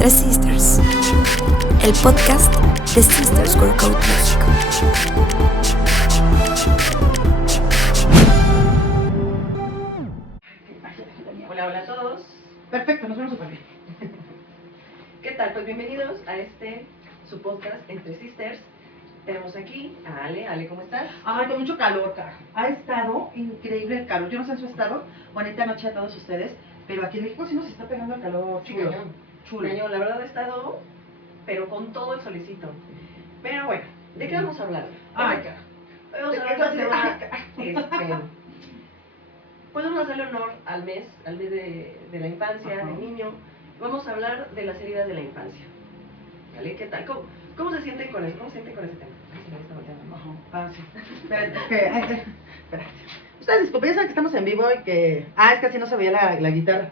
Entre Sisters, el podcast de Sisters Workout México. Hola, hola a todos. Perfecto, nos vemos súper bien. ¿Qué tal? Pues bienvenidos a su podcast Entre Sisters. Tenemos aquí a Ale. Ale, ¿cómo estás? Ay, con mucho calor, carajo. Ha estado increíble el calor. Yo no sé en su estado, bonita noche a todos ustedes, pero aquí en México sí nos está pegando el calor. Sí, chulo. cañón. Chulo. Cañón, la verdad he estado, pero con todo el solecito. Pero bueno, ¿de qué vamos a hablar? Ay, carajo. Hoy vamos a ¿De hablar qué de un vas a tema, podemos hacerle honor al mes de la infancia, Ajá. del niño. Vamos a hablar de las heridas de la infancia. ¿Vale? ¿Qué tal? ¿Cómo se sienten con eso? ¿Cómo se sienten con ese tema? Ay, se me está volteando. Ajá. Ah, sí. Espérate, es que... espérate. Ustedes disculpen, ya saben que estamos en vivo y que... es que así no se veía la guitarra.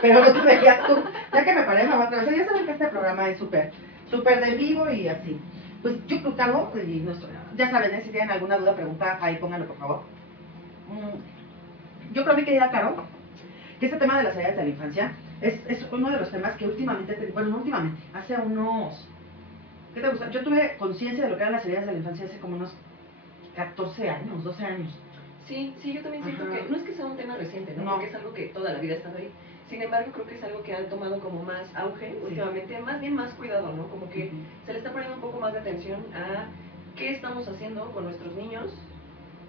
Pero no te veías tú. Ya que me paré, me voy a atravesar. Ya saben que este programa es súper de vivo y así. Pues yo creo que algo, y ya saben, si tienen alguna duda, pregunta, ahí pónganlo por favor. Yo creo, mi querida Caro, que este tema de las heridas de la infancia es uno de los temas que últimamente, bueno, no últimamente, hace unos... ¿Qué te gusta? Yo tuve conciencia de lo que eran las heridas de la infancia hace como unos 14 años, 12 años. Sí, yo también siento Ajá. que no es que sea un tema reciente, ¿no? No. Porque es algo que toda la vida ha estado ahí. Sin embargo, creo que es algo que han tomado como más auge últimamente, más bien más cuidado, ¿no? Como que se le está poniendo un poco más de atención a qué estamos haciendo con nuestros niños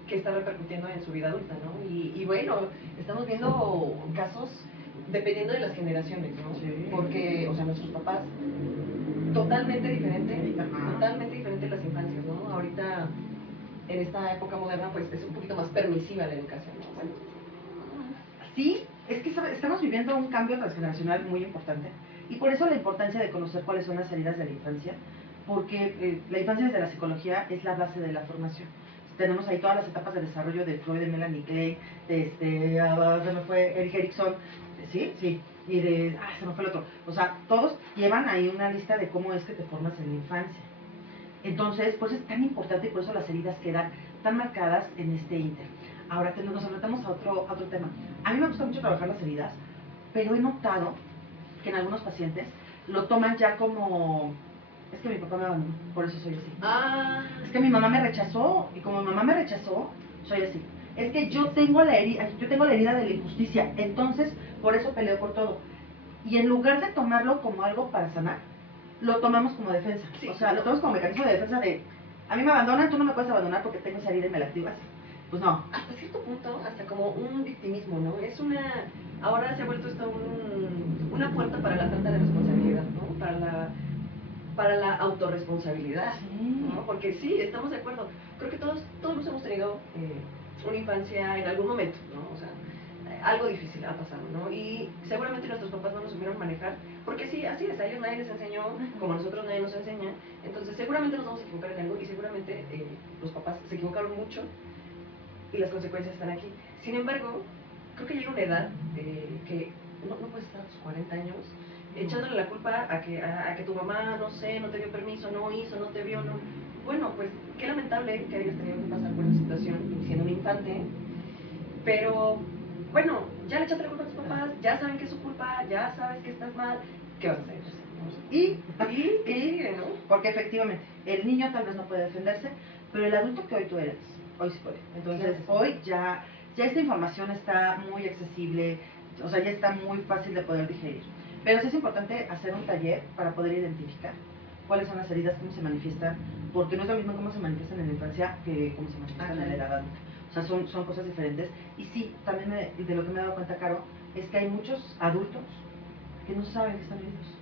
que está repercutiendo en su vida adulta, ¿no? Y bueno, estamos viendo casos dependiendo de las generaciones, ¿no? Sí. Porque, o sea, nuestros papás, totalmente diferente las infancias, ¿no? Ahorita, en esta época moderna, pues es un poquito más permisiva la educación, ¿no? Bueno. Sí, es que estamos viviendo un cambio transgeneracional muy importante y por eso la importancia de conocer cuáles son las heridas de la infancia, porque la infancia desde la psicología es la base de la formación. Tenemos ahí todas las etapas de desarrollo de Freud, de Melanie Klein, se me fue Erik Erikson, sí, y se me fue el otro. O sea, todos llevan ahí una lista de cómo es que te formas en la infancia. Entonces, por eso es tan importante y por eso las heridas quedan tan marcadas en este inter. Ahora nos enfrentamos a otro tema. A mí me gusta mucho trabajar las heridas, pero he notado que en algunos pacientes lo toman ya como... Es que mi papá me abandonó, por eso soy así. Es que mi mamá me rechazó, y como mi mamá me rechazó, soy así. Es que yo tengo la herida de la injusticia, entonces por eso peleo por todo. Y en lugar de tomarlo como algo para sanar, lo tomamos como defensa. Sí. O sea, lo tomamos como mecanismo de defensa de, a mí me abandonan, tú no me puedes abandonar porque tengo esa herida y me la activas. Pues no. Hasta cierto punto, hasta como un victimismo, ¿no? Ahora se ha vuelto esto una puerta para la falta de responsabilidad, ¿no? Para la autorresponsabilidad, Sí. ¿no? Porque sí, estamos de acuerdo. Creo que todos hemos tenido una infancia en algún momento, ¿no? O sea, algo difícil ha pasado, ¿no? Y seguramente nuestros papás no nos supieron manejar, porque sí, así es, a ellos nadie les enseñó, como nosotros nadie nos enseña, entonces seguramente nos vamos a equivocar en algo y seguramente los papás se equivocaron mucho y las consecuencias están aquí. Sin embargo, creo que llega una edad que no puedes estar a tus 40 años echándole la culpa a que tu mamá, no sé, no te dio permiso, no hizo, no te vio, no... Bueno, pues qué lamentable que hayas tenido que pasar por esa situación siendo un infante, pero bueno, ya le echaste la culpa a tus papás, ya saben que es su culpa, ya sabes que estás mal, ¿qué vas a hacer? Y sigue, ¿no? Porque efectivamente, el niño tal vez no puede defenderse, pero el adulto que hoy tú eres, hoy sí puede. Entonces, claro, hoy ya esta información está muy accesible, o sea, ya está muy fácil de poder digerir. Pero sí es importante hacer un taller para poder identificar cuáles son las heridas, cómo se manifiestan, porque no es lo mismo cómo se manifiestan en la infancia que cómo se manifiestan en la edad adulta. O sea, son cosas diferentes. Y sí, también de lo que me he dado cuenta, Caro, es que hay muchos adultos que no saben que están heridos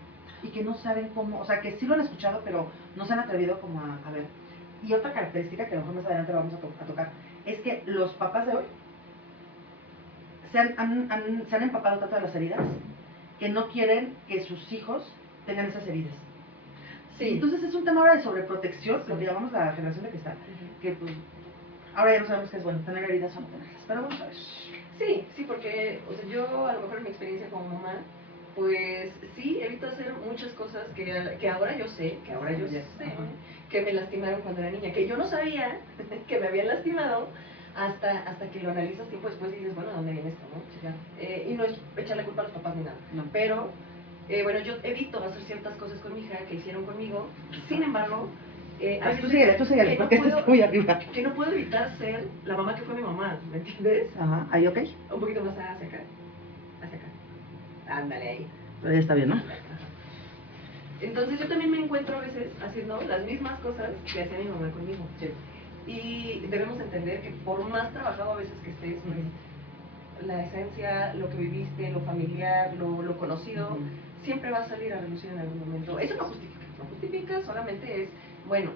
y que no saben cómo, o sea, que sí lo han escuchado, pero no se han atrevido como a ver. Y otra característica que a lo mejor más adelante vamos a tocar, es que los papás de hoy se han empapado tanto de las heridas que no quieren que sus hijos tengan esas heridas. Sí. Entonces es un tema ahora de sobreprotección, lo que llamamos la generación de cristal, que pues ahora ya no sabemos qué es bueno, tener heridas o no tenerlas, pero vamos a ver. Sí, porque, o sea, yo a lo mejor en mi experiencia como mamá, pues sí, evito hacer muchas cosas que ahora yo sé, que me lastimaron cuando era niña, que yo no sabía que me habían lastimado hasta que lo analizas tiempo después y dices, bueno, ¿de dónde viene esto, no? Sí, claro. Y no es echarle culpa a los papás ni nada, no. Pero Bueno, yo evito hacer ciertas cosas con mi hija que hicieron conmigo. Sin embargo, hay Pues tú veces síguele, que porque no esto puedo, está muy arriba. que no puedo evitar ser la mamá que fue mi mamá, ¿me entiendes? Ajá, ahí ok. Un poquito más hacia acá. Hacia acá. Ándale ahí. Pero ya está bien, ¿no? Ajá. Entonces yo también me encuentro a veces haciendo las mismas cosas que hacía mi mamá conmigo. Sí. Y debemos entender que por más trabajado a veces que estés, pues, la esencia, lo que viviste, lo familiar, lo conocido, siempre va a salir a relucir en algún momento. Eso no justifica, solamente es, bueno,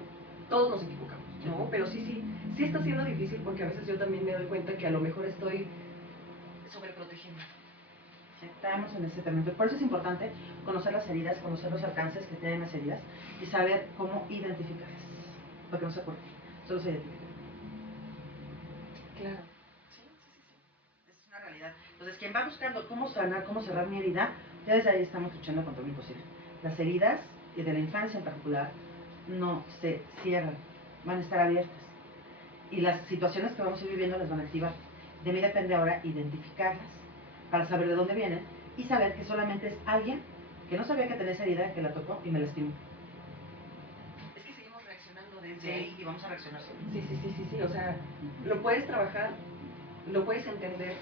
todos nos equivocamos, ¿no? Pero sí está siendo difícil porque a veces yo también me doy cuenta que a lo mejor estoy sobreprotegiendo. Sí, estamos en ese tema. Por eso es importante conocer las heridas, conocer los alcances que tienen las heridas y saber cómo identificarlas. Porque no se acuerdan, solo se identifican. Claro. Es una realidad. Entonces, quien va buscando cómo sanar, cómo cerrar mi herida, ya desde ahí estamos luchando contra lo imposible. Las heridas, y de la infancia en particular, no se cierran, van a estar abiertas. Y las situaciones que vamos a ir viviendo las van a activar. De mí depende ahora identificarlas para saber de dónde vienen y saber que solamente es alguien que no sabía que tenía esa herida, que la tocó y me lastimó. Es que seguimos reaccionando desde Sí, ahí. y vamos a reaccionar. Sí. O sea, lo puedes trabajar, lo puedes entender,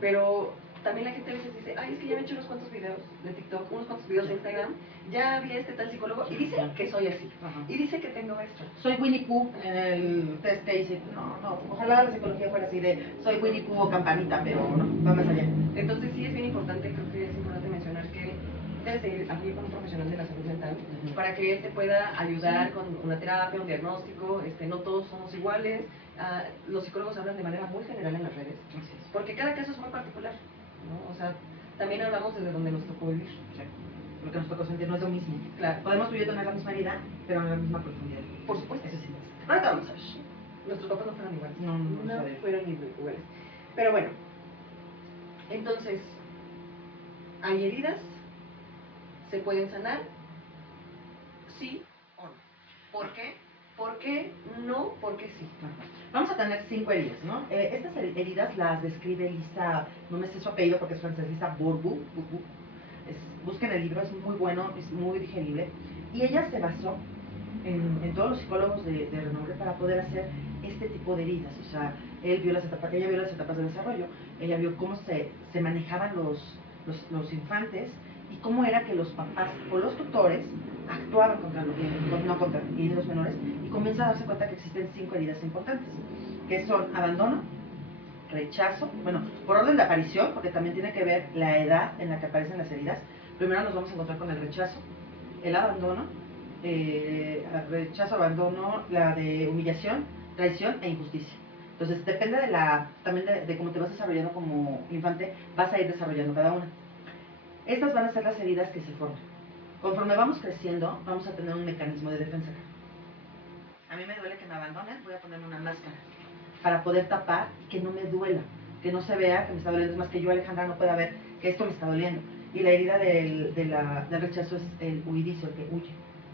pero también la gente a veces dice, ay, es que ya me he hecho unos cuantos videos de TikTok, unos cuantos videos de Instagram, ya vi a este tal psicólogo y dice que soy así, y dice que tengo esto. Soy Winnie Pooh en el test que hice. No, ojalá la psicología fuera así de soy Winnie Pooh o Campanita, pero no, va más allá. Entonces sí es bien importante, creo que es importante mencionar que debes de ir aquí con un profesional de la salud mental para que él te pueda ayudar con una terapia, un diagnóstico. No todos somos iguales. Los psicólogos hablan de manera muy general en las redes, porque cada caso es muy particular, ¿no? O sea, también hablamos desde donde nos tocó vivir. Sí. Lo que nos tocó sentir no es lo mismo. Claro. Podemos vivir tener la misma herida, pero no la misma profundidad. Por supuesto. Eso sí. Ahorita vamos a ver. Nuestros papás no fueron iguales. No fueron iguales. Pero bueno, entonces, hay heridas, se pueden sanar, sí o no. ¿Por qué? ¿Por qué no? Porque sí. Vamos a tener 5 heridas, ¿no? Estas heridas las describe Lisa, no me sé su apellido porque es francés, Lisa Bourbeau. Busquen el libro, es muy bueno, es muy digerible. Y ella se basó en todos los psicólogos de renombre para poder hacer este tipo de heridas. O sea, ella vio las etapas de desarrollo, ella vio cómo se manejaban los infantes y cómo era que los papás o los tutores actuaban contra los menores, y comienza a darse cuenta que existen 5 heridas importantes, que son abandono, rechazo, bueno, por orden de aparición, porque también tiene que ver la edad en la que aparecen las heridas. Primero nos vamos a encontrar con el rechazo, el abandono, abandono, la de humillación, traición e injusticia. Entonces depende también de cómo te vas desarrollando como infante, vas a ir desarrollando cada una. Estas van a ser las heridas que se forman. Conforme vamos creciendo, vamos a tener un mecanismo de defensa. A mí me duele que me abandonen, voy a ponerme una máscara para poder tapar y que no me duela, que no se vea que me está doliendo. Es más, que yo, Alejandra, no pueda ver que esto me está doliendo. Y la herida del rechazo es el huidizo, el que huye,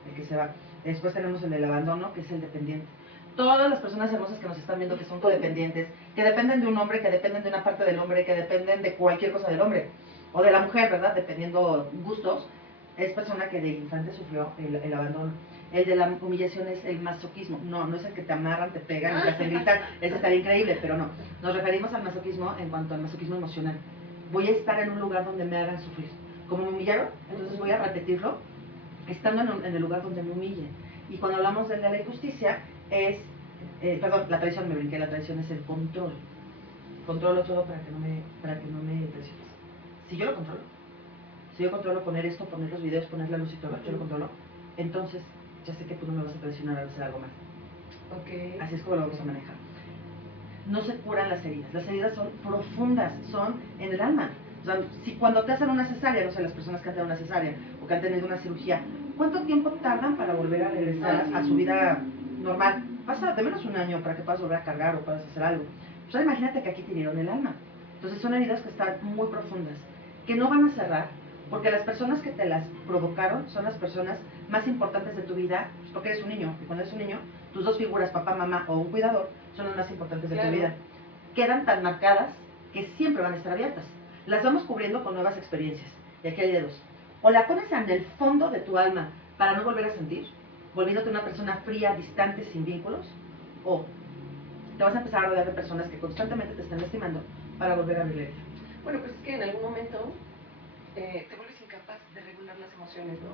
el que se va. Después tenemos el del abandono, que es el dependiente. Todas las personas hermosas que nos están viendo, que son codependientes, que dependen de un hombre, que dependen de una parte del hombre, que dependen de cualquier cosa del hombre, o de la mujer, ¿verdad? Dependiendo gustos, es persona que de infante sufrió el abandono. El de la humillación es el masoquismo. No es el que te amarran, te pegan y te hacen gritar. Ese estaría increíble, pero no. Nos referimos al masoquismo en cuanto al masoquismo emocional. Voy a estar en un lugar donde me hagan sufrir. Como me humillaron, entonces voy a repetirlo estando en el lugar donde me humillen. Y cuando hablamos de la injusticia, la traición, me brinqué, la traición es el control. Controlo todo para que no me traiciones. Si yo lo controlo, si yo controlo poner esto, poner los videos, poner la luz y todo, yo lo controlo, entonces ya sé que tú no me vas a traicionar al hacer algo mal. Okay. Así es como lo vamos a manejar. No se curan las heridas son profundas, son en el alma. O sea, si cuando te hacen una cesárea, no sé, las personas que han tenido una cesárea o que han tenido una cirugía, ¿cuánto tiempo tardan para volver a regresar a su vida normal? Pasa de menos un año para que puedas volver a cargar o puedas hacer algo. Pues ahora imagínate que aquí te hirieron el alma. Entonces son heridas que están muy profundas, que no van a cerrar, porque las personas que te las provocaron son las personas más importantes de tu vida, pues porque eres un niño, y cuando eres un niño, tus dos figuras, papá, mamá o un cuidador, son las más importantes de tu vida. Quedan tan marcadas que siempre van a estar abiertas. Las vamos cubriendo con nuevas experiencias, y aquí hay de dos. O la pones en el fondo de tu alma para no volver a sentir, volviéndote una persona fría, distante, sin vínculos, o te vas a empezar a rodear de personas que constantemente te están lastimando para volver a abrir la herida. Bueno, pues es que en algún momento te vuelves incapaz de regular las emociones, ¿no?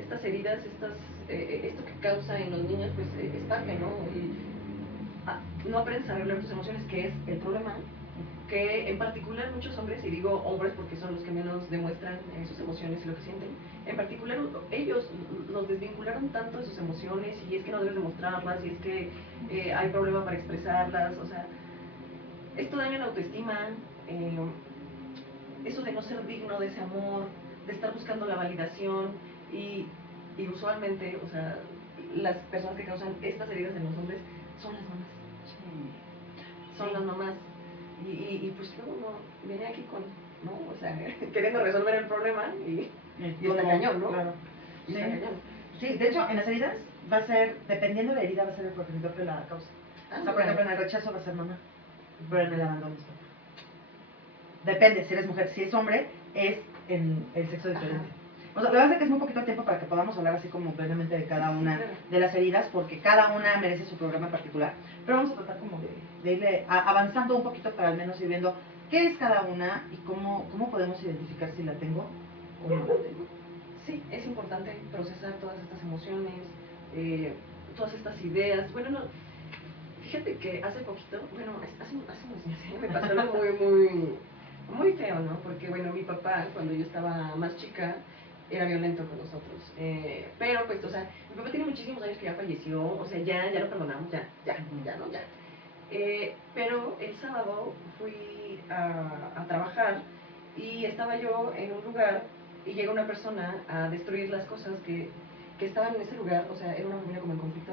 Estas heridas, esto que causa en los niños, pues es parte, ¿no? No aprendes a regular tus emociones, que es el problema, que en particular muchos hombres, y digo hombres porque son los que menos demuestran sus emociones y lo que sienten, en particular ellos los desvincularon tanto de sus emociones, y es que no debes demostrarlas, y es que hay problema para expresarlas, o sea, esto daña la autoestima, eso de no ser digno de ese amor, de estar buscando la validación, y usualmente, o sea, las personas que causan estas heridas en los hombres son las mamás. Son las mamás. Y pues luego uno viene aquí con, ¿no? O sea, queriendo resolver el problema y está cañón, ¿no? Claro. Y Sí. está cañón. Sí, de hecho, en las heridas va a ser, dependiendo de la herida, va a ser el progenitor que la causa. O sea, por ejemplo, en el rechazo va a ser mamá, pero en el abandono es papá. Depende, si eres mujer, si es hombre, es en el sexo diferente. O sea, le va a hacer que es muy poquito tiempo para que podamos hablar así como plenamente de cada una de las heridas, porque cada una merece su programa en particular, pero vamos a tratar como de irle avanzando un poquito para al menos ir viendo qué es cada una y cómo podemos identificar si la tengo o no la tengo. Sí, es importante procesar todas estas emociones, todas estas ideas. Bueno, no, fíjate que hace poquito, bueno, hace unos meses me pasó algo muy feo, ¿no? Porque, bueno, mi papá, cuando yo estaba más chica, era violento con nosotros. Pero, pues, o sea, mi papá tiene muchísimos años que ya falleció, o sea, ya lo perdonamos, ya, ¿no? Ya. Pero el sábado fui a trabajar y estaba yo en un lugar y llega una persona a destruir las cosas que estaban en ese lugar, o sea, era una familia como en conflicto,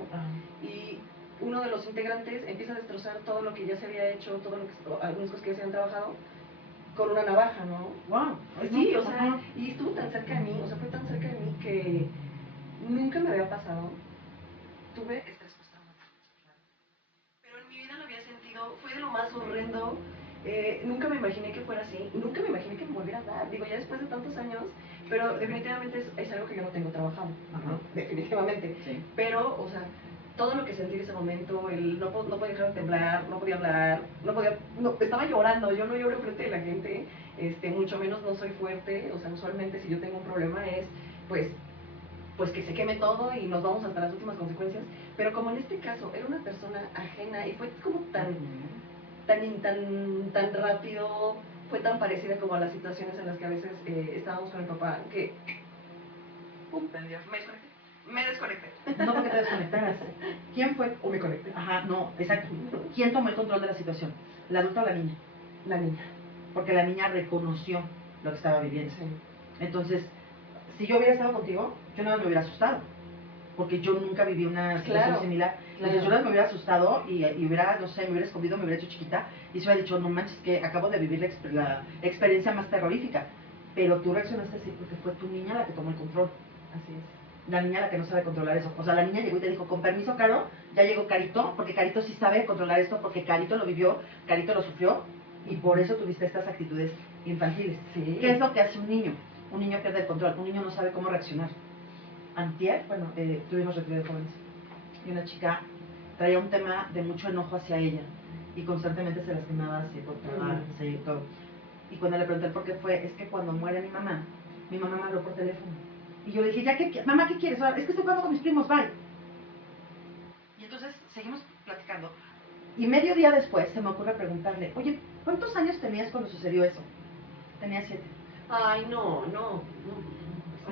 y uno de los integrantes empieza a destrozar todo lo que ya se había hecho, algunas cosas que ya se habían trabajado, con una navaja, ¿no? Wow. Sí, o sea, y estuvo tan cerca de mí, o sea, fue tan cerca de mí que nunca me había pasado. Tuve estrés postraumático, pero en mi vida lo había sentido, fue de lo más horrendo. Nunca me imaginé que fuera así, nunca me imaginé que me volviera a dar, digo, ya después de tantos años, pero definitivamente es algo que yo no tengo trabajado, ¿no? Definitivamente. Sí. Pero, o sea, todo lo que sentí en ese momento, no podía dejar de temblar, no podía hablar, estaba llorando, yo no lloro frente de la gente, mucho menos no soy fuerte, o sea, usualmente si yo tengo un problema es, pues que se queme todo y nos vamos hasta las últimas consecuencias, pero como en este caso era una persona ajena y fue como tan rápido, fue tan parecida como a las situaciones en las que a veces estábamos con el papá, que me desconecté. No porque te desconectaras. ¿Quién fue? O me conecté. Ajá, no, exacto. ¿Quién tomó el control de la situación? ¿La adulta o la niña? La niña. Porque la niña reconoció lo que estaba viviendo. Sí. Entonces, si yo hubiera estado contigo, yo no me hubiera asustado, porque yo nunca viví una situación similar. Entonces yo no me hubiera asustado y hubiera, no sé, me hubiera escondido, me hubiera hecho chiquita y se hubiera dicho, no manches, que acabo de vivir la experiencia más terrorífica. Pero tú reaccionaste así porque fue tu niña la que tomó el control. Así es. La niña la que no sabe controlar eso. O sea, la niña llegó y te dijo, con permiso, Caro, ya llegó Carito, porque Carito sí sabe controlar esto, porque Carito lo vivió, Carito lo sufrió, y por eso tuviste estas actitudes infantiles. Sí. ¿Qué es lo que hace un niño? Un niño pierde el control, un niño no sabe cómo reaccionar. Antier, bueno, tuvimos retiro de jóvenes, y una chica traía un tema de mucho enojo hacia ella, y constantemente se lastimaba, se cortaba, se todo. Y cuando le pregunté por qué fue, es que cuando muere mi mamá me habló por teléfono. Y yo le dije, ya, mamá, ¿qué quieres? Es que estoy jugando con mis primos, bye. Y entonces seguimos platicando. Y medio día después se me ocurre preguntarle, oye, ¿cuántos años tenías cuando sucedió eso? Tenía 7. Ay, no.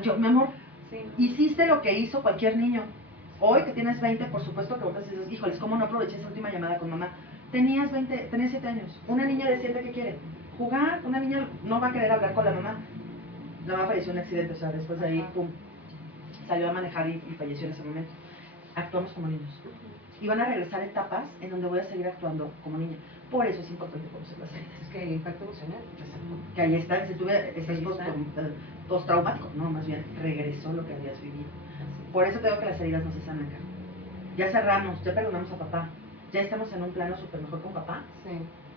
Yo, mi amor, sí. Hiciste lo que hizo cualquier niño. Hoy que tienes 20, por supuesto que volteas y dices, híjoles, ¿cómo no aproveché esa última llamada con mamá? Tenías 7 años. Una niña de 7, ¿qué quiere? Jugar. Una niña no va a querer hablar con la mamá. La mamá falleció en un accidente, o sea, después de ahí, pum, salió a manejar y falleció en ese momento. Actuamos como niños. Y van a regresar etapas en donde voy a seguir actuando como niña. Por eso es importante conocer las heridas. Es que el impacto emocional. Que ahí está, si tuve estrés postraumático, no, más bien regresó lo que habías vivido. Por eso tengo que las heridas no se sanan acá. Ya cerramos, ya perdonamos a papá, ya estamos en un plano súper mejor con papá, Sí.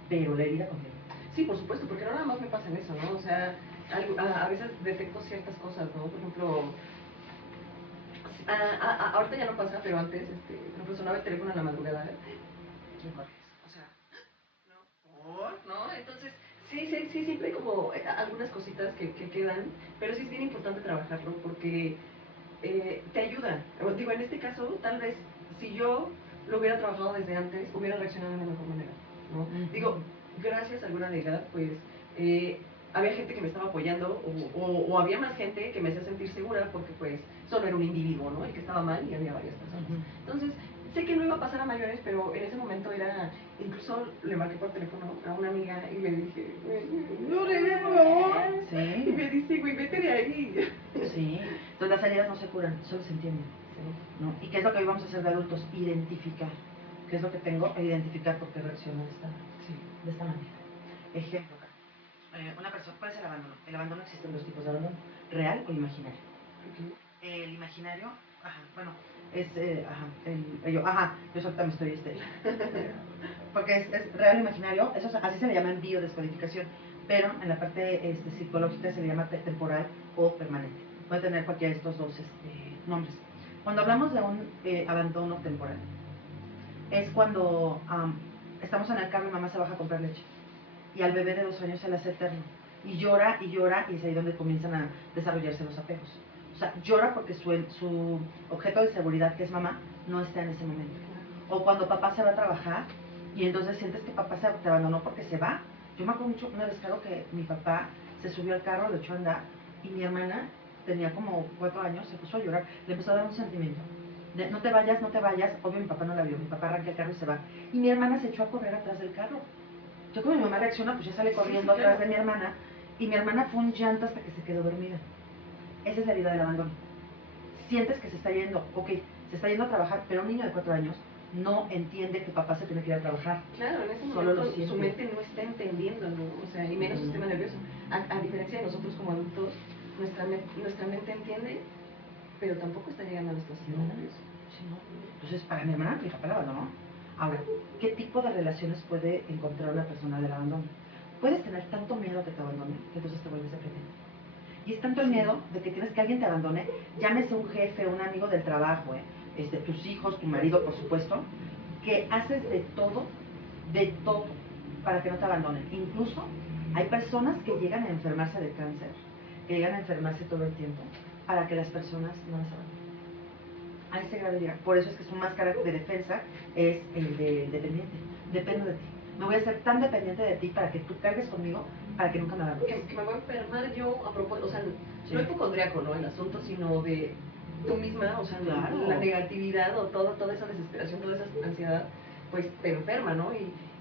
pero la herida continúa. Sí, por supuesto, porque no nada más me pasa en eso, ¿no? O sea, a veces detecto ciertas cosas, ¿no? Por ejemplo, ahorita ya no pasa, pero antes, por ejemplo, sonaba el teléfono en la madrugada, o sea, ¿no? Entonces, sí, siempre hay como algunas cositas que quedan, pero sí es bien importante trabajarlo porque te ayuda. Digo, en este caso, tal vez si yo lo hubiera trabajado desde antes, hubiera reaccionado de una mejor manera, ¿no? Digo, gracias a alguna deidad, pues, había gente que me estaba apoyando o había más gente que me hacía sentir segura porque, pues, solo era un individuo, ¿no? El que estaba mal y había varias personas. Entonces, sé que no iba a pasar a mayores, pero en ese momento era, incluso le marqué por teléfono a una amiga y le dije, lloré, por favor. Sí. Y me dice, güey, vete de ahí. Sí, entonces las heridas no se curan, solo se entienden. Sí. ¿No? ¿Y qué es lo que hoy vamos a hacer de adultos? Identificar. ¿Qué es lo que tengo? E identificar por qué reacciono de esta manera. Ejemplo, una persona, ¿cuál es el abandono? El abandono existen dos tipos de abandono, real o imaginario. El imaginario, bueno, es, yo ahorita me estoy, porque es real o imaginario, eso así se le llama en biodescodificación, pero en la parte psicológica se le llama temporal o permanente. Puede tener cualquiera de estos dos nombres. Cuando hablamos de un abandono temporal, es cuando estamos en el carro y mamá se baja a comprar leche y al bebé de 2 años se le hace eterno y llora y llora y es ahí donde comienzan a desarrollarse los apegos. O sea, llora porque su objeto de seguridad, que es mamá, no está en ese momento. O cuando papá se va a trabajar y entonces sientes que papá te abandonó porque se va. Yo me acuerdo mucho una vez, claro, que mi papá se subió al carro, lo echó a andar y mi hermana tenía como 4 años, se puso a llorar, le empezó a dar un sentimiento. No te vayas, no te vayas. Obvio mi papá no la vio, mi papá arranca el carro y se va. Y mi hermana se echó a correr atrás del carro. Yo como mi mamá reacciona, pues ya sale corriendo atrás de mi hermana. Y mi hermana fue un llanto hasta que se quedó dormida. Esa es la herida del abandono. Sientes que se está yendo, ok, se está yendo a trabajar, pero un niño de 4 años no entiende que papá se tiene que ir a trabajar. Claro, en ese Solo momento su mente no está entendiendo, ¿no? O sea, y menos su sistema nervioso. A diferencia de nosotros como adultos, nuestra mente entiende, pero tampoco está llegando a nuestro sistema nervioso. Sí, no. Entonces, para mi hermana, mi papá la abandonó. Ahora, ¿qué tipo de relaciones puede encontrar una persona del abandono? Puedes tener tanto miedo a que te abandone que entonces te vuelves dependiente. Y es tanto el miedo de que tienes que alguien te abandone, llámese un jefe, un amigo del trabajo, tus hijos, tu marido, por supuesto, que haces de todo para que no te abandonen. Incluso hay personas que llegan a enfermarse de cáncer, que llegan a enfermarse todo el tiempo, para que las personas no las abandonen. A ese grado llega. Por eso es que su máscara de defensa es el del dependiente. Dependo de ti. Me voy a hacer tan dependiente de ti para que tú cargues conmigo, para que nunca me abandones. Que me voy a enfermar yo a propósito, o sea, no hipocondriaco, ¿no? El asunto, sino de tú misma, o sea, claro, la negatividad o toda esa desesperación, toda esa ansiedad, pues te enferma, ¿no?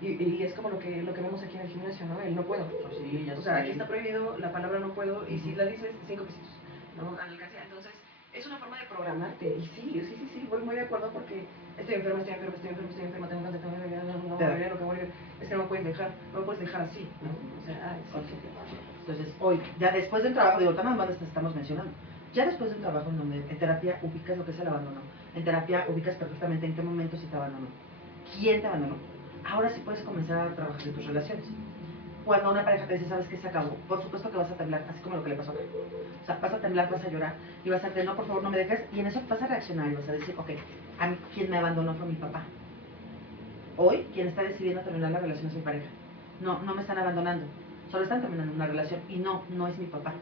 Y es como lo que vemos aquí en el gimnasio, ¿no? El no puedo. Sí, o sea, aquí está prohibido la palabra no puedo, y si la dices, 5 pesitos, ¿no? Al alcance. Entonces, es una forma de programarte. Y sí, voy muy de acuerdo porque estoy enferma, tengo cáncer, tengo cáncer, tengo lo que voy a ver. Es que no me puedes dejar así, ¿no? O sea, Entonces, hoy, ya después del trabajo, digo, tan más estamos mencionando, ya después del trabajo en donde en terapia ubicas lo que es el abandono, en terapia ubicas perfectamente en qué momento se te abandonó, quién te abandonó, ahora sí puedes comenzar a trabajar en tus relaciones. Cuando una pareja te dice, ¿sabes qué? Se acabó. Por supuesto que vas a temblar, así como lo que le pasó acá. O sea, vas a temblar, vas a llorar y vas a decir, no, por favor, no me dejes. Y en eso vas a reaccionar y vas a decir, ok, a mí quien me abandonó fue mi papá. Hoy, quien está decidiendo terminar la relación es mi pareja. No me están abandonando, solo están terminando una relación y no es mi papá.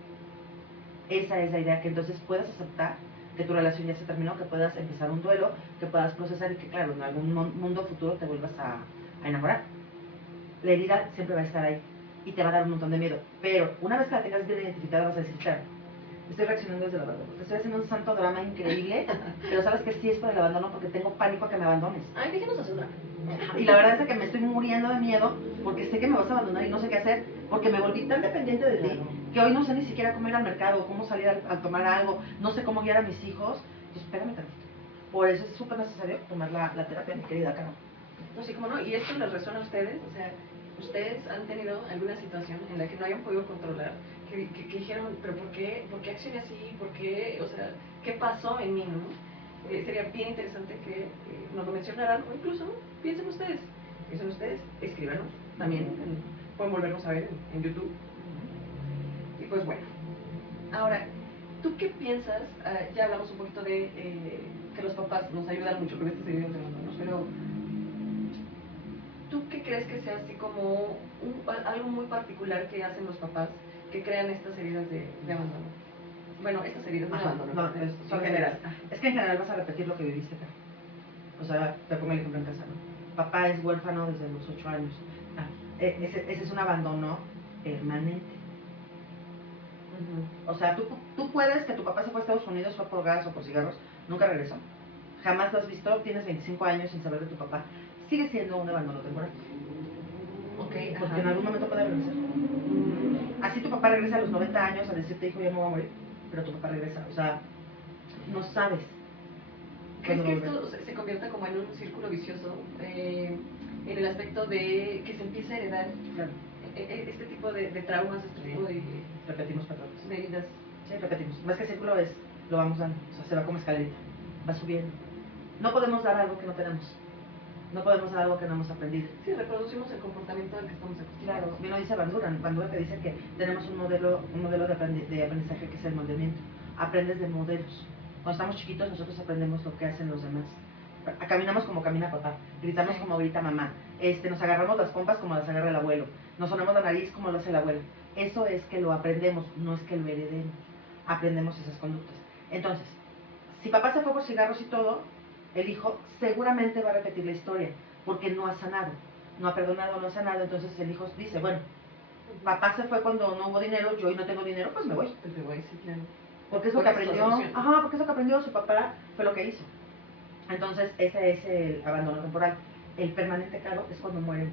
Esa es la idea, que entonces puedas aceptar que tu relación ya se terminó, que puedas empezar un duelo, que puedas procesar y que, claro, en algún mundo futuro te vuelvas a enamorar. La herida siempre va a estar ahí y te va a dar un montón de miedo. Pero una vez que la tengas bien identificada vas a decir, claro, estoy reaccionando desde el abandono. Te estoy haciendo un santo drama increíble, pero sabes que sí es por el abandono porque tengo pánico a que me abandones. Ay, déjenos hacer una. Y la verdad es que me estoy muriendo de miedo porque sé que me vas a abandonar y no sé qué hacer, porque me volví tan dependiente de ti que hoy no sé ni siquiera cómo ir al mercado, cómo salir a tomar algo, no sé cómo guiar a mis hijos. Pues espérame tantito. Por eso es súper necesario tomar la terapia, mi querida Carol. No sé cómo no, y esto les resuena a ustedes, o sea, ustedes han tenido alguna situación en la que no hayan podido controlar, que dijeron, pero ¿por qué accioné así? ¿Por qué? O sea, ¿qué pasó en mí, no? Sería bien interesante que nos lo mencionaran, o incluso piensen ustedes, escríbanos también, pueden volvernos a ver en YouTube. Y pues bueno, ahora, ¿tú qué piensas? Ya hablamos un poquito de que los papás nos ayudan mucho con estas heridas de abandono, pero ¿tú qué crees que sea así como algo muy particular que hacen los papás que crean estas heridas de abandono? Bueno, estas heridas de abandono, No, en general. es que en general vas a repetir lo que viviste acá. O sea, te pongo el ejemplo en casa, ¿no? Papá es huérfano desde los 8 años. Ese es un abandono permanente. O sea, tú puedes que tu papá se fue a Estados Unidos, fue por gas o por cigarros, nunca regresó. Jamás lo has visto, tienes 25 años sin saber de tu papá. Sigue siendo un abandono temporal. Ok, Porque en algún momento puede regresar. Así tu papá regresa a los 90 años a decirte, hijo, ya me voy a morir, pero tu papá regresa. O sea, no sabes. ¿Crees que esto se convierta como en un círculo vicioso en el aspecto de que se empieza a heredar Claro. Este tipo de traumas, este tipo de Repetimos patrones. de heridas? Sí, repetimos. Más que círculo es, lo vamos dando. O sea, se va como escalerita. Va subiendo. No podemos dar algo que no tenemos. No podemos dar algo que no hemos aprendido. Sí, reproducimos el comportamiento del que estamos acostumbrados. Claro, bien lo dice Bandura que dice que tenemos un modelo de aprendizaje que es el moldeamiento. Aprendes de modelos. Cuando estamos chiquitos nosotros aprendemos lo que hacen los demás. Caminamos como camina papá, gritamos como grita mamá, nos agarramos las pompas como las agarra el abuelo, nos sonamos la nariz como lo hace el abuelo. Eso es que lo aprendemos, no es que lo heredemos. Aprendemos esas conductas. Entonces, si papá se fue por cigarros y todo, el hijo seguramente va a repetir la historia, porque no ha sanado, no ha perdonado, no ha sanado. Entonces el hijo dice, bueno, papá se fue cuando no hubo dinero, yo hoy no tengo dinero, pues me voy. Pues me voy, sí, claro. Porque es lo que aprendió, porque es lo que aprendió su papá, fue lo que hizo. Entonces ese es el abandono temporal. El permanente, claro, es cuando mueren.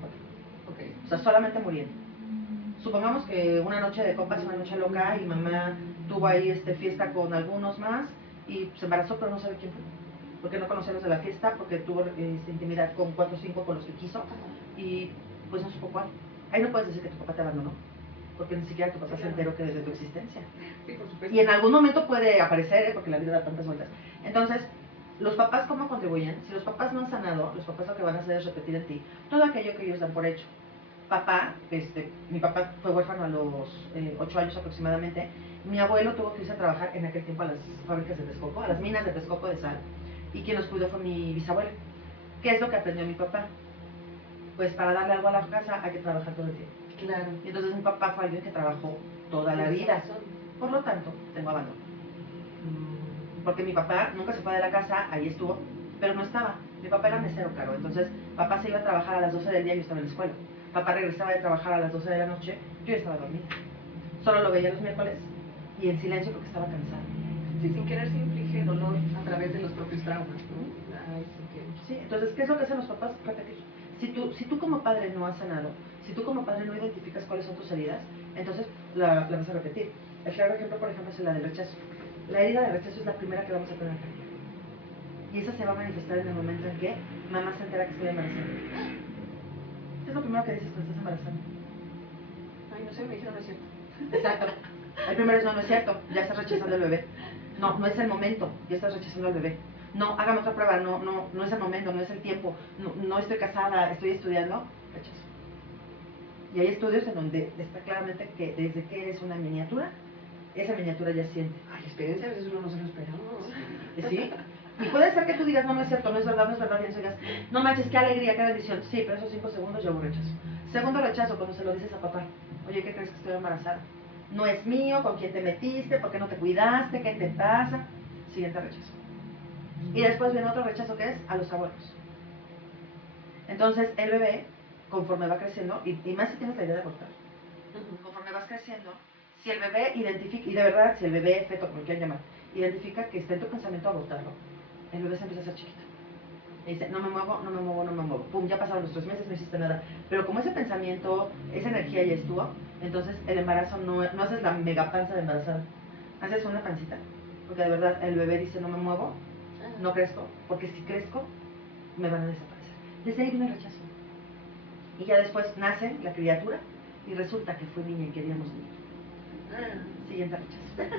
Okay. O sea, solamente muriendo. Supongamos que una noche de copas, una noche loca, y mamá tuvo ahí fiesta con algunos más, y se embarazó, pero no sabe quién fue. Porque no conocía los de la fiesta, porque tuvo intimidad con 4 o 5 con los que quiso, y pues no supo cuál. Ahí no puedes decir que tu papá te abandonó, porque ni siquiera tu papá se enteró que desde tu existencia. Sí, por supuesto. Y en algún momento puede aparecer, porque la vida da tantas vueltas. Entonces, los papás, ¿cómo contribuyen? Si los papás no han sanado, los papás lo que van a hacer es repetir en ti todo aquello que ellos dan por hecho. Papá, mi papá fue huérfano a los 8 años aproximadamente. Mi abuelo tuvo que irse a trabajar en aquel tiempo a las fábricas de Texcoco, a las minas de Texcoco de sal. Y quien los cuidó fue mi bisabuelo. ¿Qué es lo que aprendió mi papá? Pues para darle algo a la casa hay que trabajar todo el tiempo. Claro. Y entonces mi papá fue alguien que trabajó toda la vida. Por lo tanto, tengo abandono. Porque mi papá nunca se fue de la casa, ahí estuvo, pero no estaba. Mi papá era mesero, claro. Entonces, papá se iba a trabajar a las 12 del día y yo estaba en la escuela. Papá regresaba de trabajar a las 12 de la noche, yo estaba dormida. Solo lo veía los miércoles y en silencio porque estaba cansada. Sí, sin querer se inflige dolor a través de los propios traumas, ¿no? Ay, sí, entonces, ¿qué es lo que hacen los papás? Repetir. Si tú como padre no has sanado, si tú como padre no identificas cuáles son tus heridas, entonces la vas a repetir. El claro ejemplo, por ejemplo, es la del rechazo. La herida de rechazo es la primera que vamos a tener. Y esa se va a manifestar en el momento en que mamá se entera que estoy embarazada. ¿Qué es lo primero que dices cuando estás embarazada? Ay, no sé, me dijeron no es cierto. Exacto. El primero es no es cierto, ya estás rechazando al bebé. No es el momento, ya estás rechazando al bebé. No, hágame otra prueba, no es el momento, no es el tiempo, no estoy casada, estoy estudiando, rechazo. Y hay estudios en donde está claramente que desde que eres una miniatura, esa miniatura ya siente. Ay, espérense, a veces uno no se lo espera, ¿no? ¿Sí? Y puede ser que tú digas, no es cierto, no es verdad, y entonces digas, no manches, qué alegría, qué bendición. Sí, pero esos 5 segundos ya hubo rechazo. Segundo rechazo, cuando se lo dices a papá, oye, ¿qué crees que estoy embarazada? No es mío, ¿con quién te metiste? ¿Por qué no te cuidaste? ¿Qué te pasa? Siguiente rechazo. Y después viene otro rechazo que es a los abuelos. Entonces el bebé, conforme va creciendo, y más si tienes la idea de abortar, conforme vas creciendo, si el bebé identifica, y de verdad, si el bebé, feto, como quieran llamar, identifica que está en tu pensamiento abortarlo, el bebé se empieza a hacer chiquito. Y dice, no me muevo. Pum, ya pasaron los 3 meses, no hiciste nada. Pero como ese pensamiento, esa energía ya estuvo, entonces el embarazo no haces la mega panza de embarazada. Haces una pancita. Porque de verdad el bebé dice, no me muevo, no crezco, porque si crezco, me van a desaparecer. Desde ahí viene el rechazo. Y ya después nace la criatura y resulta que fue niña y queríamos niño. Siguiente rechazo.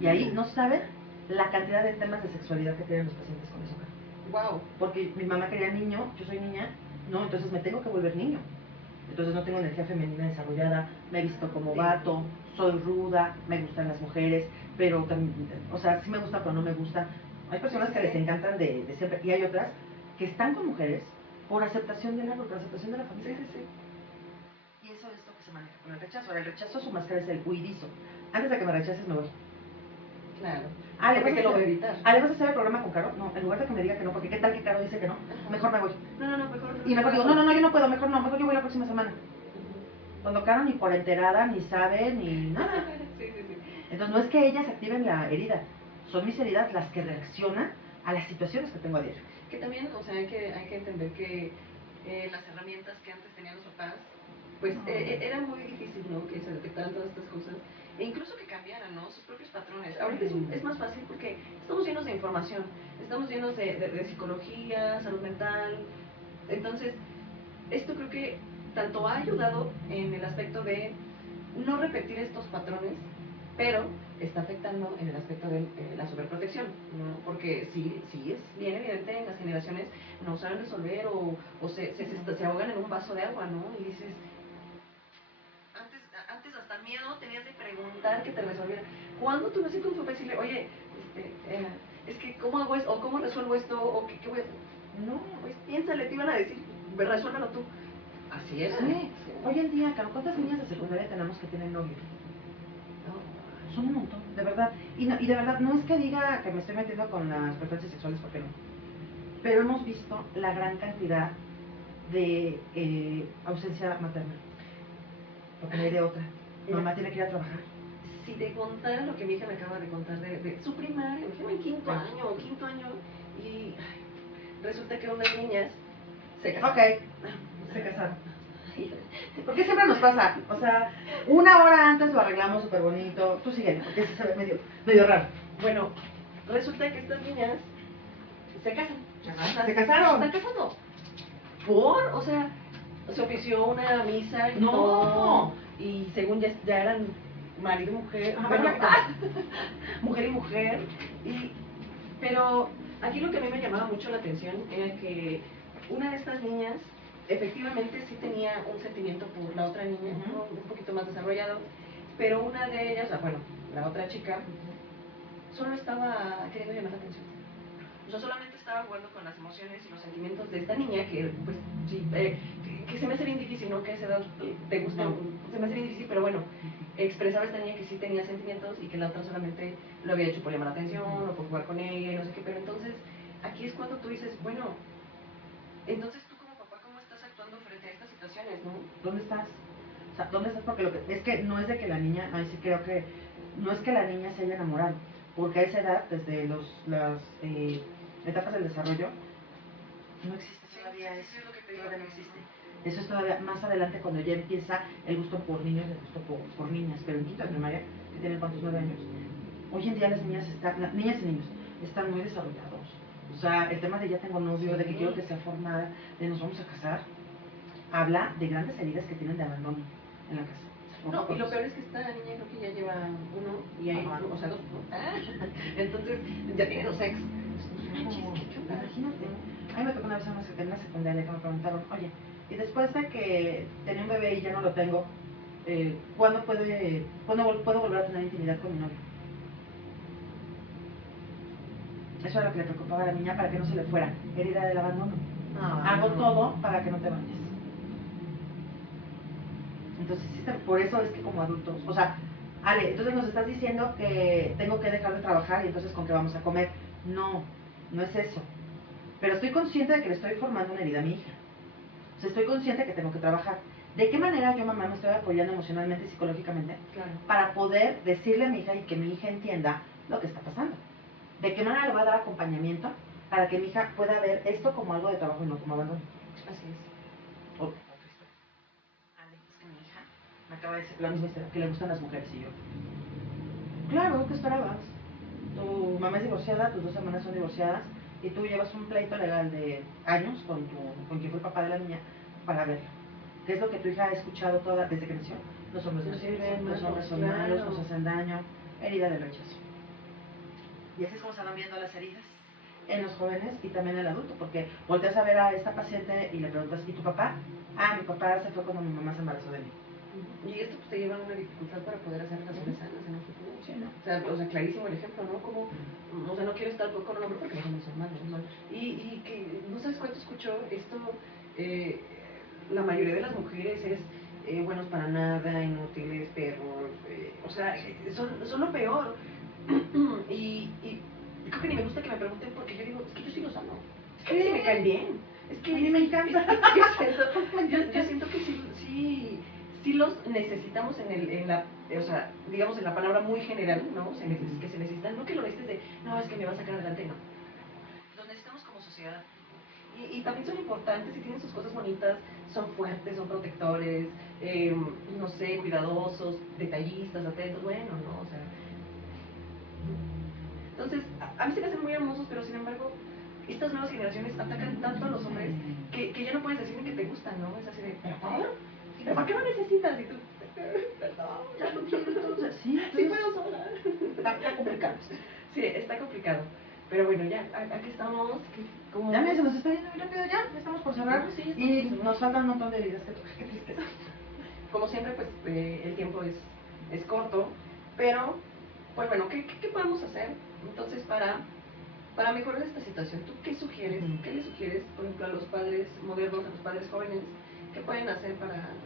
Y ahí no saben la cantidad de temas de sexualidad que tienen los pacientes con eso. Wow. Porque mi mamá quería niño, yo soy niña, no, entonces me tengo que volver niño. Entonces no tengo energía femenina desarrollada, me he visto como vato, soy ruda, me gustan las mujeres, pero también, o sea, sí me gustan, pero no me gustan. Hay personas que les encantan de siempre, y hay otras que están con mujeres por aceptación del árbol, por aceptación de la familia. Sí, sí, sí. Y eso es lo que se maneja con el rechazo. Ahora, el rechazo, su máscara es el huidizo. Antes de que me rechaces, me voy. Claro. ¿le Porque vas te a lo va a hacer, evitar. ¿le vas a hacer el programa con Caro? No, en lugar de que me diga que no, porque qué tal que Caro dice que no, Ajá. mejor me voy. No, mejor. Y mejor digo, no, yo no puedo, mejor no, mejor yo voy la próxima semana. Ujú. Cuando Caro ni por enterada, ni sabe, ni nada. Sí, sí, sí. Entonces no es que ellas activen la herida, son mis heridas las que reaccionan a las situaciones que tengo a diario. Que también, o sea, hay que entender que las herramientas que antes tenían los papás, pues era muy difícil, ¿no? Que se detectaran todas estas cosas. E incluso que cambiaran, ¿no? Sus propios patrones. Ahorita es más fácil porque estamos llenos de información, estamos llenos de psicología, salud mental. Entonces, esto creo que tanto ha ayudado en el aspecto de no repetir estos patrones, pero está afectando en el aspecto de la sobreprotección, ¿no? Porque sí es bien evidente en las generaciones no saben resolver o se ahogan en un vaso de agua, ¿no? Y dices, antes hasta miedo tenías de preguntar que te resolviera. ¿Cuándo tú vas a ir con tu papá y decirle, oye, es que cómo hago esto, o cómo resuelvo esto, o qué voy a hacer? No, pues piénsale, te iban a decir, resuélvelo tú. Así es. Sí. Hoy en día, Caro, ¿cuántas niñas de secundaria tenemos que tienen novio? No. Son un montón, de verdad. Y de verdad, no es que diga que me estoy metiendo con las preferencias sexuales, porque no. Pero hemos visto la gran cantidad de ausencia materna. Porque no hay de otra. Mamá tiene que ir a trabajar. Si te contara lo que mi hija me acaba de contar de su primaria, me en quinto año, y resulta que unas niñas se casaron. Ok, se casaron. ¿Por qué siempre nos pasa? O sea, una hora antes lo arreglamos súper bonito. Tú síguele, porque eso se ve medio raro. Bueno, resulta que estas niñas se casan. Se casaron. Se están casando. O sea, se ofició una misa y No. todo, y según ya eran marido y mujer, mujer y mujer, pero aquí lo que a mí me llamaba mucho la atención era que una de estas niñas efectivamente sí tenía un sentimiento por la otra niña, ¿no? Un poquito más desarrollado, pero una de ellas, bueno, la otra chica, solo estaba queriendo llamar la atención. O sea, solamente estaba jugando con las emociones y los sentimientos de esta niña que, pues, sí, que se me hace bien difícil, ¿no? Que a esa edad te guste, se me hace bien difícil, pero bueno, expresaba esta niña que sí tenía sentimientos y que la otra solamente lo había hecho por llamar la atención o por jugar con ella y no sé qué, pero entonces, aquí es cuando tú dices, bueno, entonces tú como papá, ¿cómo estás actuando frente a estas situaciones, no? ¿Dónde estás? O sea, ¿dónde estás? Porque es que no es de que la niña, ahí sí creo que, no es que la niña se haya enamorado, porque a esa edad, desde las etapas del desarrollo, no existe todavía eso, todavía no existe. Eso es todavía más adelante cuando ya empieza el gusto por niños, el gusto por niñas, pero en quinto de primaria, que tienen cuántos, 9 años, hoy en día las niñas niñas y niños, están muy desarrollados. O sea, el tema de ya tengo novio, de que quiero que sea formada, de nos vamos a casar, habla de grandes heridas que tienen de abandono en la casa. No, y lo peor es que esta niña creo que ya lleva uno y hay, o sea, dos. Entonces, ya tiene 2 ex. Imagínate. A mí me tocó una vez en una secundaria que me preguntaron, oye, y después de que tenía un bebé y ya no lo tengo, ¿cuándo puedo volver a tener intimidad con mi novio? Eso era lo que le preocupaba a la niña para que no se le fuera, herida del abandono. Hago todo para que no te vayas. Entonces, por eso es que como adultos, o sea, Ale, entonces nos estás diciendo que tengo que dejar de trabajar y entonces con qué vamos a comer. No, no es eso. Pero estoy consciente de que le estoy formando una herida a mi hija. O sea, estoy consciente de que tengo que trabajar. ¿De qué manera yo, mamá, me estoy apoyando emocionalmente y psicológicamente? Claro. Para poder decirle a mi hija y que mi hija entienda lo que está pasando. ¿De qué manera le voy a dar acompañamiento para que mi hija pueda ver esto como algo de trabajo y no como abandono? Así es. Otra historia. Ale, es que mi hija me acaba de decir la misma historia, que le gustan las mujeres y yo. Claro, ¿qué esperabas? Tu mamá es divorciada, tus 2 hermanas son divorciadas y tú llevas un pleito legal de años con quien fue el papá de la niña para verlo. ¿Qué es lo que tu hija ha escuchado toda desde que nació? Los hombres no sirven, los hombres son malos, nos hacen daño, herida del rechazo. Y así es como se van viendo las heridas en los jóvenes y también en el adulto, porque volteas a ver a esta paciente y le preguntas, ¿y tu papá? Ah, mi papá se fue cuando mi mamá se embarazó de mí. Y esto pues te lleva a una dificultad para poder hacer relaciones sanas en un futuro. Sí, ¿no? O sea, clarísimo el ejemplo, ¿no? Como, o sea, no quiero estar con un hombre porque los hombres son malos, ¿no? Y que, no sabes cuánto escucho esto, la mayoría de las mujeres es buenos para nada, inútiles, perros, o sea, son lo peor. y creo que ni me gusta que me pregunten porque yo digo, es que yo sí los amo. Es que a mí sí me caen bien. Es que a mí me encanta. yo siento que sí los necesitamos en la, o sea, digamos en la palabra muy general, ¿no? Que se necesitan, no que lo necesites de, no, es que me va a sacar adelante, no. Los necesitamos como sociedad. Y también son importantes y tienen sus cosas bonitas, son fuertes, son protectores, no sé, cuidadosos, detallistas, atentos, bueno, ¿no? O sea, entonces, a mí se me hacen muy hermosos, pero sin embargo, estas nuevas generaciones atacan tanto a los hombres que ya no puedes decir ni que te gustan, ¿no? Es así de, ¿pero por qué no necesitas? Y tú, perdón, Ya lo quiero, entonces, sí, puedo sola. Está complicado. Sí, está complicado. Pero bueno, ya, aquí estamos. Como... Ya se nos está yendo muy rápido, ya estamos por cerrar. Sí, y nos faltan un montón de vidas. Qué tristeza. Como siempre, pues el tiempo es corto, pero, pues bueno, ¿qué podemos hacer entonces para mejorar esta situación? ¿Tú qué sugieres? ¿Qué le sugieres, por ejemplo, a los padres modernos, a los padres jóvenes? ¿Qué pueden hacer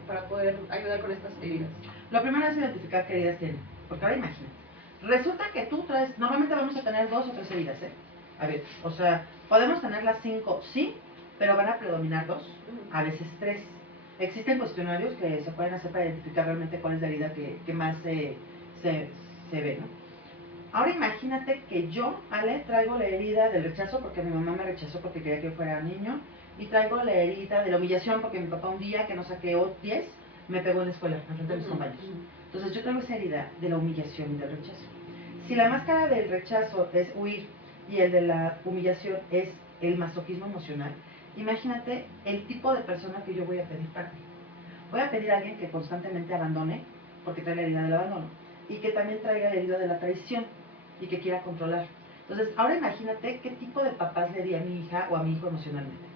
para poder ayudar con estas heridas? Lo primero es identificar qué heridas tienen. Porque ahora imagínate. Resulta que tú traes, normalmente vamos a tener 2 o 3 heridas, ¿eh? A ver, o sea, podemos tener las 5, sí, pero van a predominar 2, a veces 3. Existen cuestionarios que se pueden hacer para identificar realmente cuál es la herida que más se ve, ¿no? Ahora imagínate que yo, Ale, traigo la herida del rechazo porque mi mamá me rechazó porque quería que yo fuera niño, y traigo la herida de la humillación porque mi papá un día que no saqué 10 me pegó en la escuela, enfrente de mis compañeros. Entonces yo traigo esa herida de la humillación y del rechazo. Si la máscara del rechazo es huir y el de la humillación es el masoquismo emocional, imagínate el tipo de persona que yo voy a pedir para mí. Voy a pedir a alguien que constantemente abandone, porque trae la herida del abandono, y que también traiga la herida de la traición y que quiera controlar. Entonces, ahora imagínate qué tipo de papás le di a mi hija o a mi hijo emocionalmente.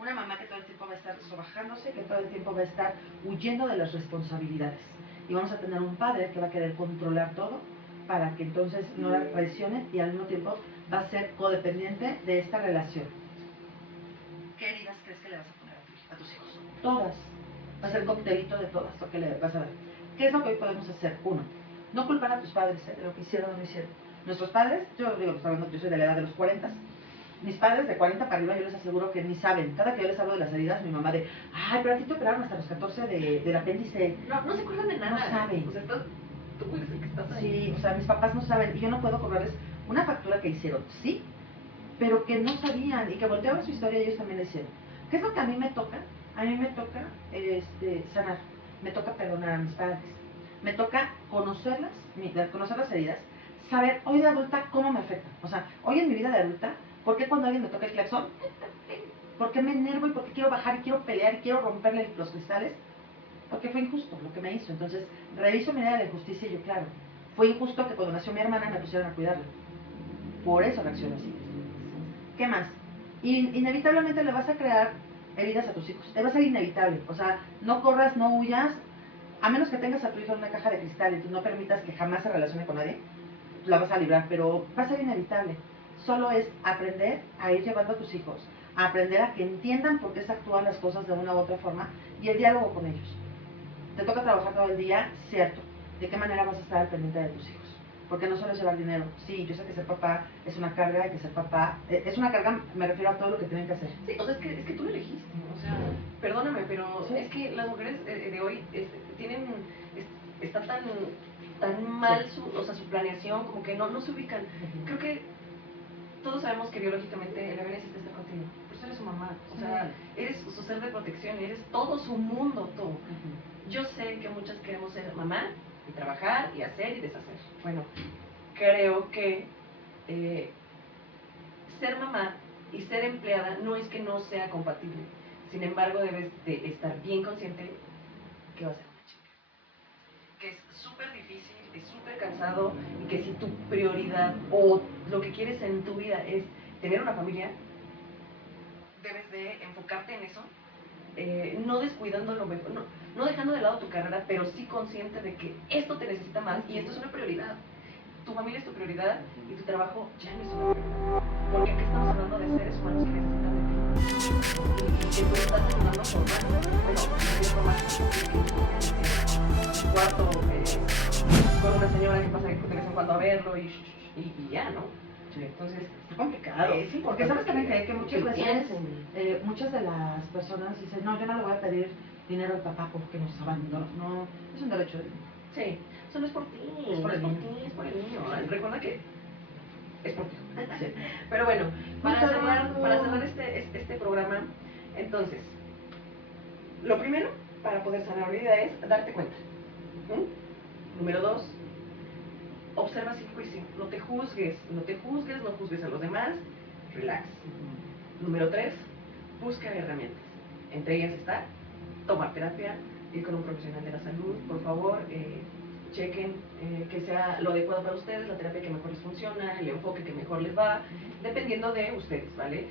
Una mamá que todo el tiempo va a estar sobajándose, que todo el tiempo va a estar huyendo de las responsabilidades. Y vamos a tener un padre que va a querer controlar todo para que entonces no la traicionen y al mismo tiempo va a ser codependiente de esta relación. ¿Qué heridas crees que le vas a poner a tus hijos? Todas. Va a ser coctelito de todas lo que le vas a dar. ¿Qué es lo que hoy podemos hacer? Uno, no culpar a tus padres de lo que hicieron o no hicieron. Nuestros padres, yo digo, yo soy de la edad de los 40. Mis padres de 40 para arriba, yo les aseguro que ni saben. Cada que yo les hablo de las heridas, mi mamá de, ay, pero a ti te operaron hasta los 14 del apéndice. No se acuerdan de nada. No saben. O sea, tú eres el que estás ahí. Sí, o sea, mis papás no saben. Y yo no puedo cobrarles una factura que hicieron, sí, pero que no sabían y que volteaban su historia y ellos también la hicieron. ¿Qué es lo que a mí me toca? A mí me toca sanar, me toca perdonar a mis padres, me toca conocer las heridas, saber hoy de adulta cómo me afectan. O sea, hoy en mi vida de adulta, ¿por qué cuando alguien me toca el claxon? ¿Por qué me enervo y por qué quiero bajar y quiero pelear y quiero romperle los cristales? Porque fue injusto lo que me hizo. Entonces, reviso mi idea de la injusticia y yo, claro, fue injusto que cuando nació mi hermana me pusieran a cuidarla. Por eso reacciono así. ¿Qué más? Inevitablemente le vas a crear heridas a tus hijos. Te va a ser inevitable. O sea, no corras, no huyas. A menos que tengas a tu hijo en una caja de cristal y tú no permitas que jamás se relacione con nadie, la vas a librar, pero va a ser inevitable. Solo es aprender a ir llevando a tus hijos, a aprender a que entiendan por qué se actúan las cosas de una u otra forma y el diálogo con ellos. Te toca trabajar todo el día, cierto. ¿De qué manera vas a estar al pendiente de tus hijos? Porque no solo es llevar dinero. Sí, yo sé que ser papá es una carga y que ser papá es una carga, me refiero a todo lo que tienen que hacer. Sí, o sea, es que tú lo elegiste. O sea, perdóname, pero sí, es que las mujeres de hoy está tan mal Sí. su planeación, como que no se ubican. Creo que todos sabemos que biológicamente la necesita estar contigo. Por eso eres su mamá. O sea, eres su ser de protección, eres todo su mundo tú. Yo sé que muchas queremos ser mamá y trabajar y hacer y deshacer. Bueno, creo que ser mamá y ser empleada no es que no sea compatible. Sin embargo, debes de estar bien consciente que va a ser una chica. Que es súper difícil, es súper cansado y que si tu prioridad o lo que quieres en tu vida es tener una familia, debes de enfocarte en eso, no descuidando lo mejor. no dejando de lado tu carrera, pero sí consciente de que esto te necesita más y esto es una prioridad. Tu familia es tu prioridad y tu trabajo ya no es una prioridad. Porque aquí estamos hablando de seres humanos que necesitan de ti. Y que tú estás ayudando a formar. Bueno, yo formar cuarto con una señora que pasa de vez en cuando a verlo y ya, ¿no? Sí. Entonces, Es complicado. sí, Porque sabes también que muchas veces piensen. muchas de las personas dicen, no, yo no le voy a pedir dinero al papá porque nos abandonó. No, es un derecho de niño. Sí, eso no es por ti, Es por el niño. es por el niño. Recuerda que es por ti. Sí. Pero bueno, para Pero- cerrar este programa, entonces, lo primero para poder sanar la vida es darte cuenta. Número 2, observa sin juicio, no te juzgues, no juzgues a los demás, relax. Número 3, busca herramientas. Entre ellas está tomar terapia, ir con un profesional de la salud, por favor, chequen que sea lo adecuado para ustedes, la terapia que mejor les funciona, el enfoque que mejor les va, dependiendo de ustedes, ¿vale?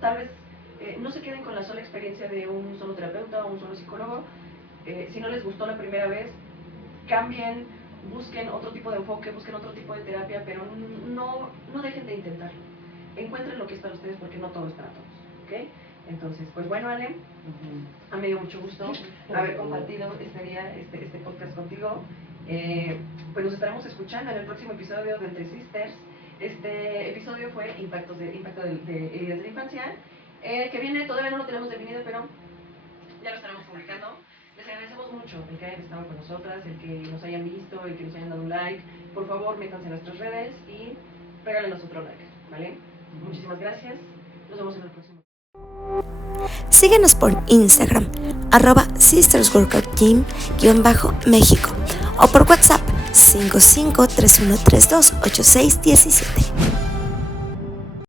Tal vez no se queden con la sola experiencia de un solo terapeuta o un solo psicólogo. Si no les gustó la primera vez, cambien, busquen otro tipo de enfoque, busquen otro tipo de terapia, pero no dejen de intentarlo. Encuentren lo que es para ustedes porque no todo es para todos, ¿ok? Entonces, pues bueno, Ale, a mí me dio mucho gusto haber compartido este día, este podcast contigo. Pues nos estaremos escuchando en el próximo episodio de Entre Sisters. Este episodio fue impacto de heridas de la infancia. El que viene todavía no lo tenemos definido, pero ya lo estaremos publicando. Les agradecemos mucho el que hayan estado con nosotras, el que nos hayan visto, el que nos hayan dado un like. Por favor, métanse en nuestras redes y regálenos otro like, ¿vale? Muchísimas gracias. Nos vemos en el próximo. Síguenos por Instagram, @sistersworkoutgym_México o por WhatsApp 5531328617.